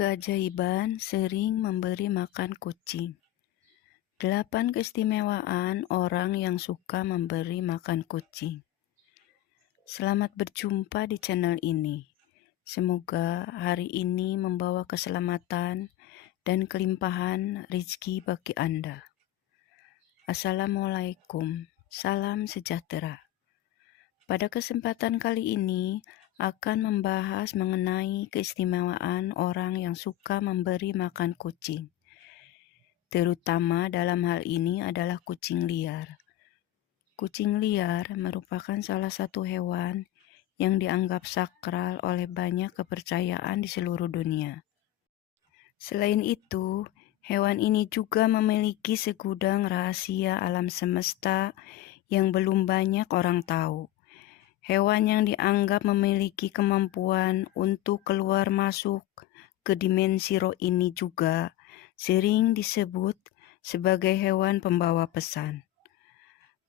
Keajaiban sering memberi makan kucing. 8 keistimewaan orang yang suka memberi makan kucing. Selamat berjumpa di channel ini. Semoga hari ini membawa keselamatan dan kelimpahan rezeki bagi Anda. Assalamualaikum, salam sejahtera. Pada kesempatan kali ini akan membahas mengenai keistimewaan orang yang suka memberi makan kucing. Terutama dalam hal ini adalah kucing liar. Kucing liar merupakan salah satu hewan yang dianggap sakral oleh banyak kepercayaan di seluruh dunia. Selain itu, hewan ini juga memiliki segudang rahasia alam semesta yang belum banyak orang tahu. Hewan yang dianggap memiliki kemampuan untuk keluar masuk ke dimensi roh ini juga sering disebut sebagai hewan pembawa pesan.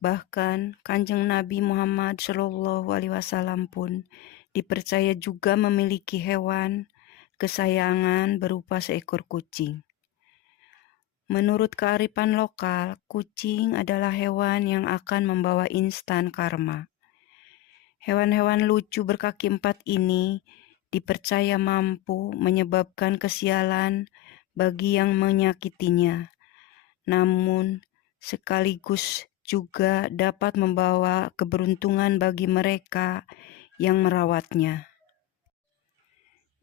Bahkan Kanjeng Nabi Muhammad SAW pun dipercaya juga memiliki hewan kesayangan berupa seekor kucing. Menurut kearifan lokal, kucing adalah hewan yang akan membawa instan karma. Hewan-hewan lucu berkaki 4 ini dipercaya mampu menyebabkan kesialan bagi yang menyakitinya, namun sekaligus juga dapat membawa keberuntungan bagi mereka yang merawatnya.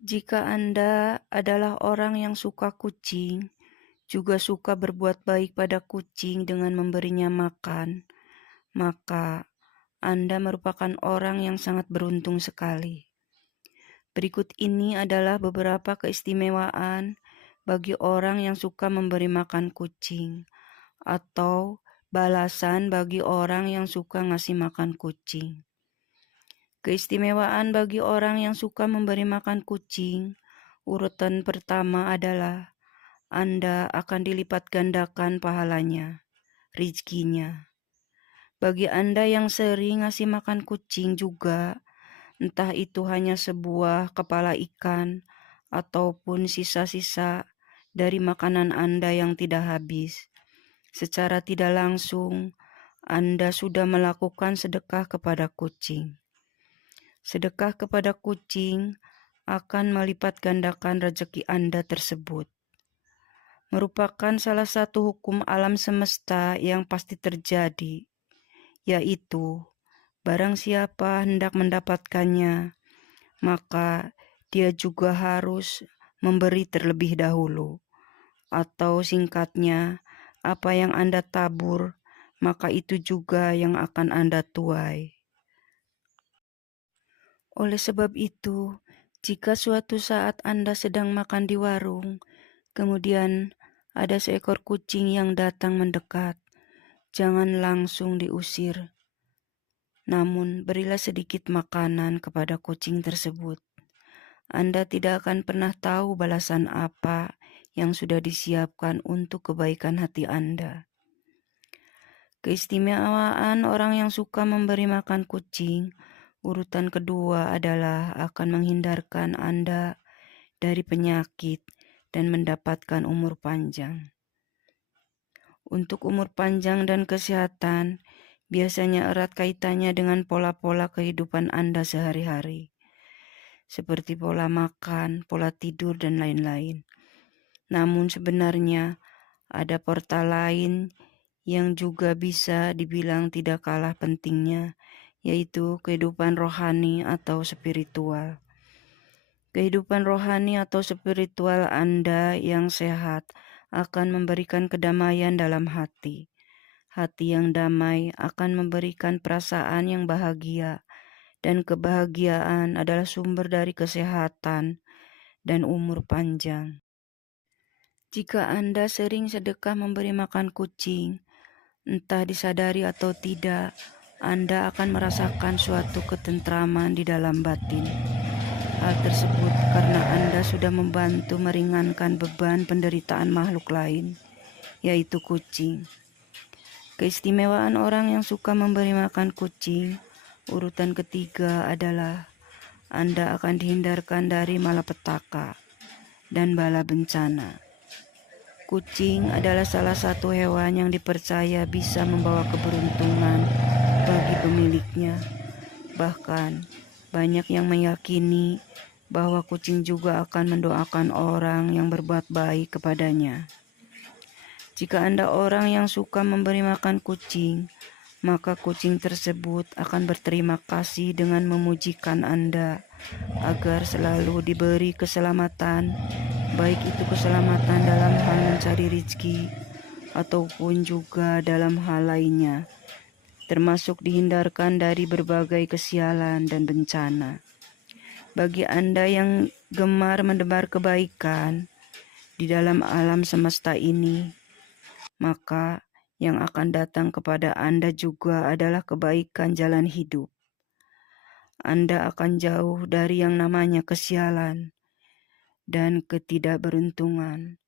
Jika Anda adalah orang yang suka kucing, juga suka berbuat baik pada kucing dengan memberinya makan, maka Anda merupakan orang yang sangat beruntung sekali. Berikut ini adalah beberapa keistimewaan bagi orang yang suka memberi makan kucing, atau balasan bagi orang yang suka ngasih makan kucing. Keistimewaan bagi orang yang suka memberi makan kucing, urutan pertama adalah Anda akan dilipat gandakan pahalanya, rezekinya. Bagi Anda yang sering ngasih makan kucing juga, entah itu hanya sebuah kepala ikan ataupun sisa-sisa dari makanan Anda yang tidak habis, secara tidak langsung Anda sudah melakukan sedekah kepada kucing. Sedekah kepada kucing akan melipat gandakan rezeki Anda tersebut. Merupakan salah satu hukum alam semesta yang pasti terjadi, yaitu barang siapa hendak mendapatkannya, maka dia juga harus memberi terlebih dahulu. Atau singkatnya, apa yang Anda tabur, maka itu juga yang akan Anda tuai. Oleh sebab itu, jika suatu saat Anda sedang makan di warung, kemudian ada seekor kucing yang datang mendekat, jangan langsung diusir. Namun, berilah sedikit makanan kepada kucing tersebut. Anda tidak akan pernah tahu balasan apa yang sudah disiapkan untuk kebaikan hati Anda. Keistimewaan orang yang suka memberi makan kucing, urutan kedua adalah akan menghindarkan Anda dari penyakit dan mendapatkan umur panjang. Untuk umur panjang dan kesehatan, biasanya erat kaitannya dengan pola-pola kehidupan Anda sehari-hari, seperti pola makan, pola tidur, dan lain-lain. Namun sebenarnya ada portal lain yang juga bisa dibilang tidak kalah pentingnya, yaitu kehidupan rohani atau spiritual. Kehidupan rohani atau spiritual Anda yang sehat akan memberikan kedamaian dalam hati. Hati yang damai akan memberikan perasaan yang bahagia, dan kebahagiaan adalah sumber dari kesehatan dan umur panjang. Jika Anda sering sedekah memberi makan kucing, entah disadari atau tidak, Anda akan merasakan suatu ketentraman di dalam batin. Hal tersebut karena Anda sudah membantu meringankan beban penderitaan makhluk lain, yaitu kucing. Keistimewaan orang yang suka memberi makan kucing, urutan ketiga adalah Anda akan dihindarkan dari malapetaka. dan bala bencana. Kucing adalah salah satu hewan yang dipercaya bisa membawa keberuntungan bagi pemiliknya. Bahkan, banyak yang meyakini bahwa kucing juga akan mendoakan orang yang berbuat baik kepadanya. Jika Anda orang yang suka memberi makan kucing, maka kucing tersebut akan berterima kasih dengan memujikan Anda agar selalu diberi keselamatan, baik itu keselamatan dalam hal mencari rezeki ataupun juga dalam hal lainnya, termasuk dihindarkan dari berbagai kesialan dan bencana. Bagi Anda yang gemar menebar kebaikan di dalam alam semesta ini, maka yang akan datang kepada Anda juga adalah kebaikan jalan hidup. Anda akan jauh dari yang namanya kesialan dan ketidakberuntungan.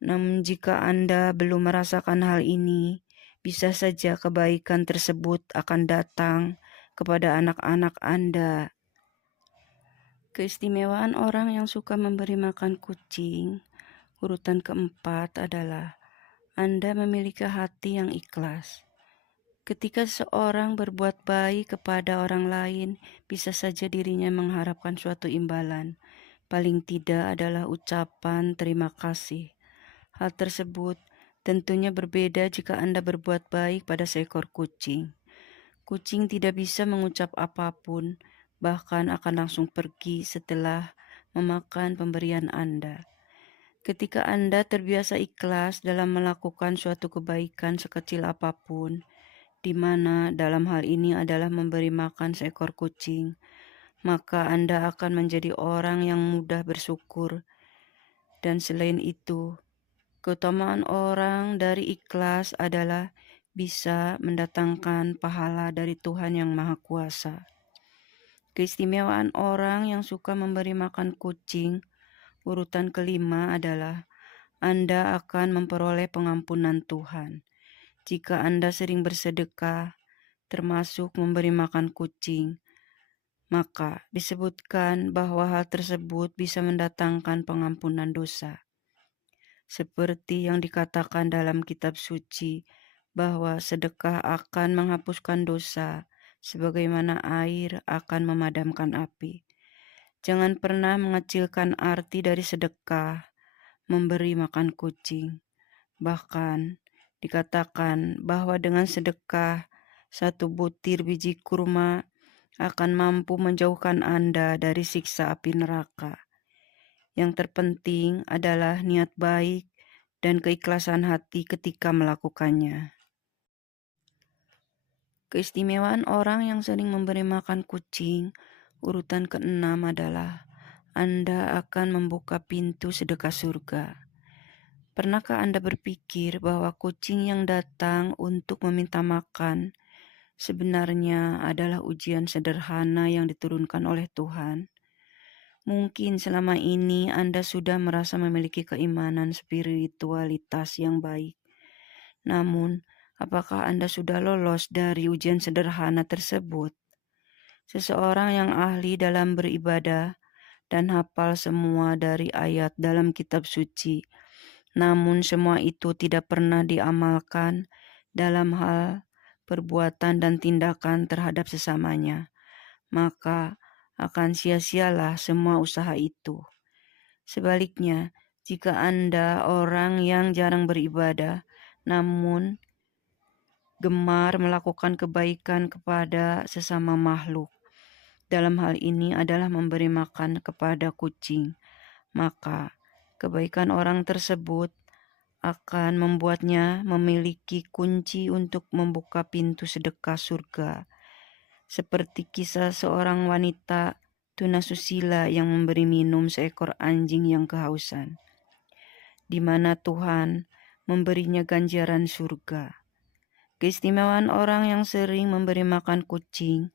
Namun jika Anda belum merasakan hal ini, bisa saja kebaikan tersebut akan datang kepada anak-anak Anda. Keistimewaan orang yang suka memberi makan kucing, urutan keempat adalah Anda memiliki hati yang ikhlas. Ketika seorang berbuat baik kepada orang lain, bisa saja dirinya mengharapkan suatu imbalan. Paling tidak adalah ucapan terima kasih. Hal tersebut tentunya berbeda jika Anda berbuat baik pada seekor kucing. Kucing tidak bisa mengucap apapun, bahkan akan langsung pergi setelah memakan pemberian Anda. Ketika Anda terbiasa ikhlas dalam melakukan suatu kebaikan sekecil apapun, di mana dalam hal ini adalah memberi makan seekor kucing, maka Anda akan menjadi orang yang mudah bersyukur. Dan selain itu, keutamaan orang dari ikhlas adalah bisa mendatangkan pahala dari Tuhan yang Maha Kuasa. Keistimewaan orang yang suka memberi makan kucing, urutan kelima adalah Anda akan memperoleh pengampunan Tuhan. Jika Anda sering bersedekah, termasuk memberi makan kucing, maka disebutkan bahwa hal tersebut bisa mendatangkan pengampunan dosa. Seperti yang dikatakan dalam kitab suci, bahwa sedekah akan menghapuskan dosa, sebagaimana air akan memadamkan api. Jangan pernah mengecilkan arti dari sedekah, memberi makan kucing. Bahkan dikatakan bahwa dengan sedekah, satu butir biji kurma akan mampu menjauhkan Anda dari siksa api neraka. Yang terpenting adalah niat baik dan keikhlasan hati ketika melakukannya. Keistimewaan orang yang sering memberi makan kucing, urutan keenam adalah Anda akan membuka pintu sedekah surga. Pernahkah Anda berpikir bahwa kucing yang datang untuk meminta makan sebenarnya adalah ujian sederhana yang diturunkan oleh Tuhan? Mungkin selama ini Anda sudah merasa memiliki keimanan spiritualitas yang baik. Namun, apakah Anda sudah lolos dari ujian sederhana tersebut? Seseorang yang ahli dalam beribadah dan hafal semua dari ayat dalam kitab suci, namun semua itu tidak pernah diamalkan dalam hal perbuatan dan tindakan terhadap sesamanya, maka akan sia-sialah semua usaha itu. Sebaliknya, jika Anda orang yang jarang beribadah, namun gemar melakukan kebaikan kepada sesama makhluk, dalam hal ini adalah memberi makan kepada kucing, maka kebaikan orang tersebut akan membuatnya memiliki kunci untuk membuka pintu sedekah surga. Seperti kisah seorang wanita tunasusila yang memberi minum seekor anjing yang kehausan, di mana Tuhan memberinya ganjaran surga. Keistimewaan orang yang sering memberi makan kucing,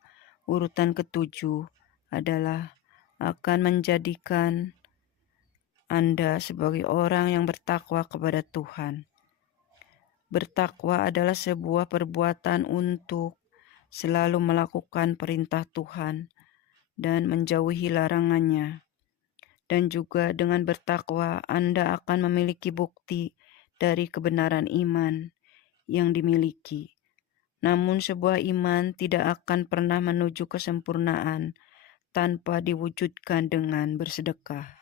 urutan ketujuh, adalah akan menjadikan Anda sebagai orang yang bertakwa kepada Tuhan. Bertakwa adalah sebuah perbuatan untuk selalu melakukan perintah Tuhan dan menjauhi larangannya. dan juga dengan bertakwa Anda akan memiliki bukti dari kebenaran iman yang dimiliki. Namun sebuah iman tidak akan pernah menuju kesempurnaan tanpa diwujudkan dengan bersedekah.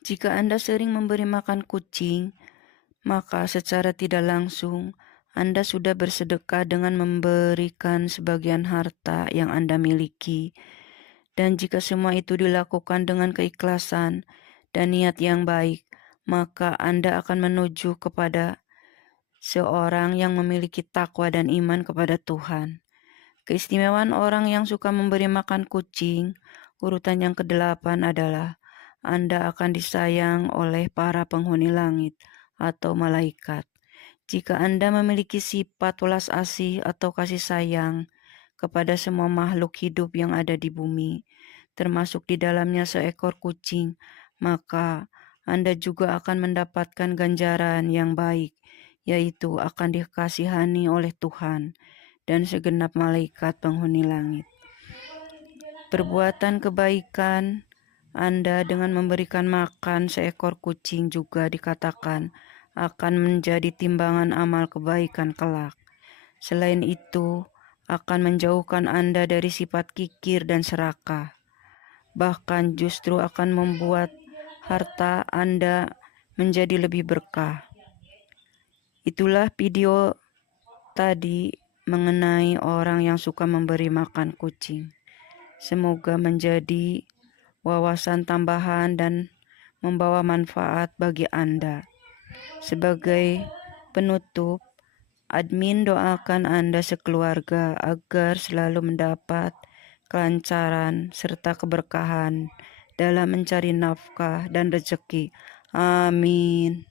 Jika Anda sering memberi makan kucing, maka secara tidak langsung Anda sudah bersedekah dengan memberikan sebagian harta yang Anda miliki. Dan jika semua itu dilakukan dengan keikhlasan dan niat yang baik, maka Anda akan menuju kepada seorang yang memiliki takwa dan iman kepada Tuhan. Keistimewaan orang yang suka memberi makan kucing, urutan yang ke-8 adalah Anda akan disayang oleh para penghuni langit atau malaikat. Jika Anda memiliki sifat welas asih atau kasih sayang kepada semua makhluk hidup yang ada di bumi, termasuk di dalamnya seekor kucing, maka Anda juga akan mendapatkan ganjaran yang baik, yaitu akan dikasihani oleh Tuhan dan segenap malaikat penghuni langit. Perbuatan kebaikan Anda dengan memberikan makan seekor kucing juga dikatakan akan menjadi timbangan amal kebaikan kelak. Selain itu, akan menjauhkan Anda dari sifat kikir dan serakah. Bahkan justru akan membuat harta Anda menjadi lebih berkah. Itulah video tadi mengenai orang yang suka memberi makan kucing. Semoga menjadi wawasan tambahan dan membawa manfaat bagi Anda. Sebagai penutup, admin doakan Anda sekeluarga agar selalu mendapat kelancaran serta keberkahan dalam mencari nafkah dan rezeki. Amin.